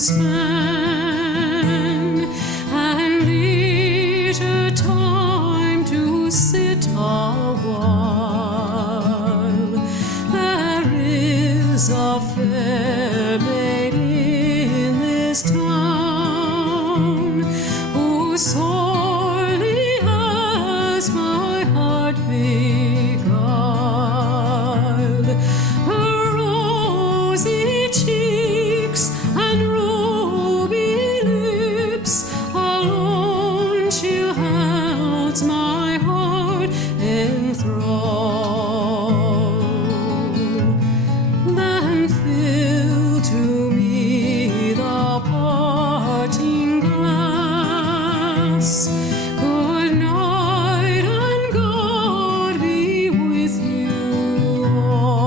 spend and leisure time to sit a while. There is a fair maid in this town who sorely has my heart beguiled. Her rosy cheeks and ruby lips alone she holds my heart in thrall. Then fill to me the parting glass. Good night and God be with you all.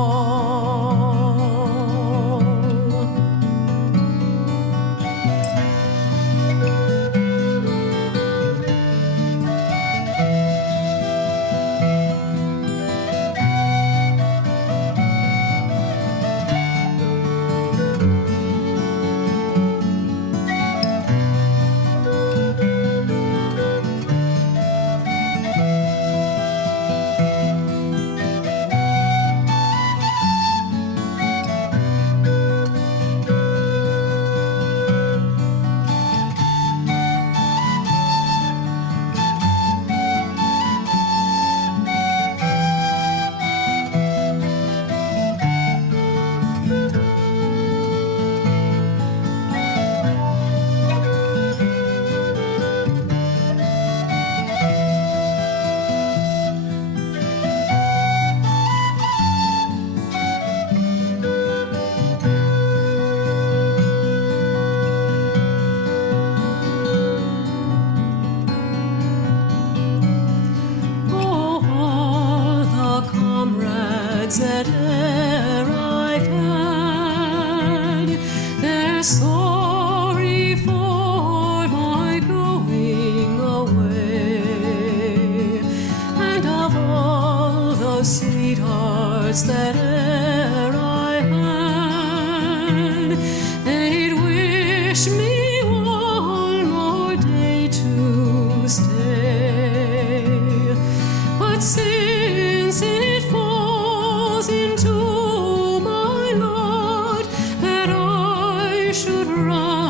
That e'er I've had, they're sorry for my going away. And of all the sweethearts that e'er I had, they'd wish me one more day to stay. But since it falls into my lot that I should run